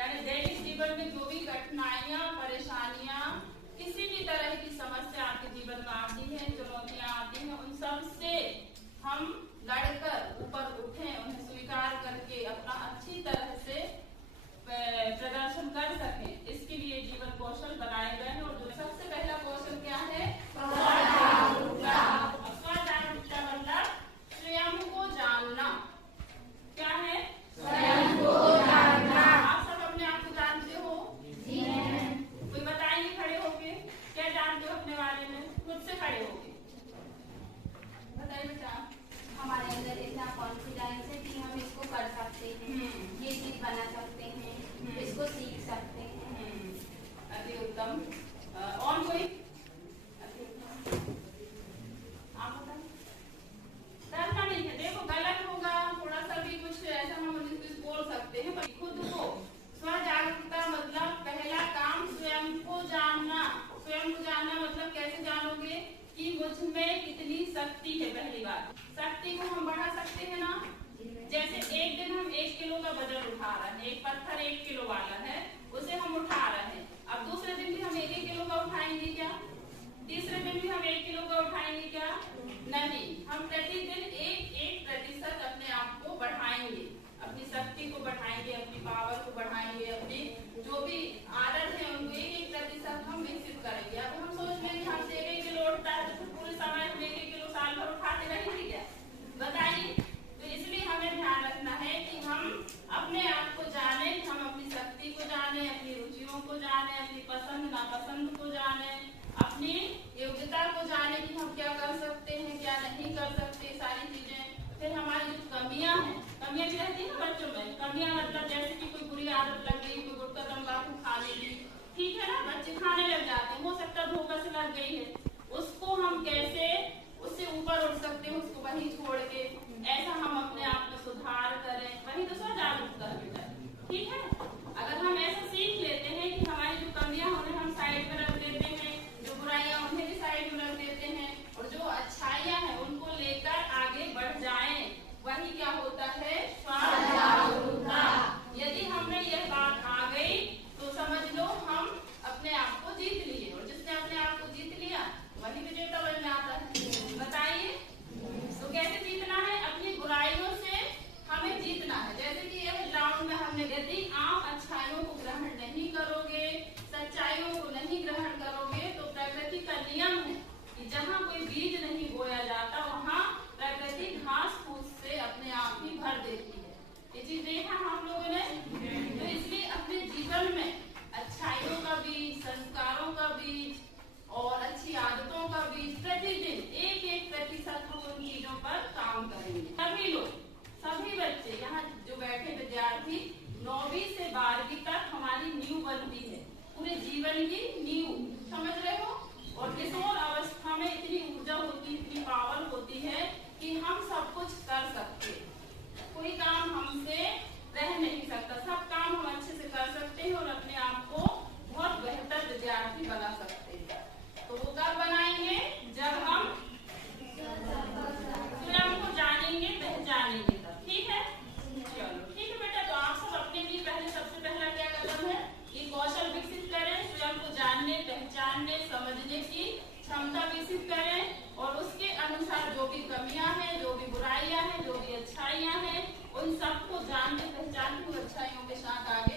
यानी दैनिक जीवन में जो भी कठिनाइयां, परेशानियां, किसी भी तरह की समस्या आपके जीवन में आती है, चुनौतियां आती हैं, उन सब से हम लड़कर ऊपर उठें, उन्हें स्वीकार करके अपना अच्छी तरह से प्रदर्शन कर सकें। इसके लिए जीवन कौशल बनाए गए हैं और जो सबसे पहला कौशल क्या है? स्वजागरूकता। स्वजागरूकता मतलब स्वयं को जानना। क्या है? स्वयं को जानना। आप सब अपने आप को जानते हो? जी। कोई बताएंगे खड़े होके क्या जानते हो अपने बारे में? खुद से खड़े होके बताइए बेटा। हमारे अंदर इतना कॉन्फिडेंस है कि हम इसको कर सकते हैं, ये चीज बना सकते हैं, इसको सीख सकते हैं। अति उत्तम। और कोई? आप बताइए। डरना नहीं है। देखो गलत होगा थोड़ा सा भी कुछ ऐसा हम बोल सकते हैं, पर खुद को स्वजागरूकता मतलब पहला काम स्वयं को जानना। स्वयं को जानना मतलब कैसे जानोगे कि मुझ में कितनी शक्ति है। पहली बात, शक्ति को हम बढ़ा सकते हैं ना। जैसे एक दिन हम 1 किलो का वजन उठा रहे हैं, एक पत्थर 1 किलो वाला है, उसे हम उठा रहे हैं। अब दूसरे दिन भी हम 1 किलो का उठाएंगे क्या? तीसरे दिन भी हम 1 किलो का उठाएंगे क्या? नहीं। हम प्रतिदिन 1% अपने आप को बढ़ाएंगे, अपनी शक्ति को बढ़ाएंगे, अपनी पावर को बढ़ाएंगे, अपनी जो भी आदत है उनको 1% हम विकसित करेंगे। अब हम सोच लेंगे हमसे 1 किलो उठता है तो पूरे समय हम 1 किलो साल भर उठाते रहेंगे क्या? बताइए। तो इसलिए हमें ध्यान रखना है कि हम अपने आप को जाने, हम अपनी शक्ति को जाने, अपनी रुचियों को जाने, अपनी पसंद नापसंद को जाने, अपनी योग्यता को जाने कि हम क्या कर सकते हैं, क्या नहीं कर सकते, सारी चीजें। फिर हमारी जो कमियां हैं, कमियां भी रहती है ना बच्चों में। कमियां मतलब जैसे कि कोई बुरी आदत लग गई, कोई गुटखा तंबाकू खाने की, ठीक है ना, बच्चे खाने लग जाते हैं, हो सकता है धोखा से लग गई है, उसको हम कैसे उससे ऊपर उठ सकते हैं, उसको वहीं छोड़ के ऐसा हम अपने आप में सुधार करें, वही तो स्वजागरूकता है। ठीक है, अगर हम ऐसा सीख लेते हैं कि हमारी जो कमियां उन्हें हम साइड में रख देते हैं, जो बुराइयां उन्हें भी साइड में रख देते हैं और जो अच्छाइयां हैं उनको लेकर आगे बढ़ जाएं, वही क्या होता है? स्वजागरूकता। यदि हमें यह बात आ गई तो समझ लो हम अपने आप को जीत लिए, और जिसने अपने आप को जीत लिया वही विजेता बन जाता है। बताइए तो कैसे जीतना है? अपनी बुराइयों से हमें जीतना है। जैसे कि यह राउंड में हमने, यदि आप अच्छाइयों को ग्रहण नहीं करोगे, सच्चाइयों को नहीं ग्रहण करोगे, तो प्रकृति का नियम है कि जहाँ कोई बीज नहीं बोया जाता वहाँ प्रकृति घास फूस से अपने आप ही भर देती है। ये चीज देखा हम लोगों ने। तो इसलिए अपने जीवन में अच्छाइयों का बीज, संस्कारों का बीज और अच्छी आदतों का बीज प्रतिदिन 1% हम उन चीजों पर काम करेंगे। सभी लोग, सभी बच्चे यहाँ जो बैठे विद्यार्थी 9वीं से 12वीं तक हमारी नींव बनती है, पूरे जीवन की नींव, समझ रहे हो। और किशोर अवस्था में इतनी ऊर्जा होती है, इतनी पावर होती है कि हम सब कुछ कर सकते हैं, कोई काम हमसे रह नहीं सकता, सब काम हम अच्छे से कर सकते हैं और अपने आप को बहुत बेहतर विद्यार्थी बना सकते हैं। तो वो कब बनाएंगे? जब हम स्वयं को जानेंगे, पहचानेंगे तब। ठीक है, चलो ठीक है बेटा। तो आप सब अपने लिए पहले, सबसे पहला क्या कदम है? ये कौशल विकसित करें, स्वयं को जानने, पहचानने, समझने की क्षमता विकसित करें और उसके अनुसार जो भी कमियां हैं, जो भी बुराइयां हैं, जो भी अच्छाइयां हैं, उन सबको जानने, पहचानने और अच्छाइयों के साथ आगे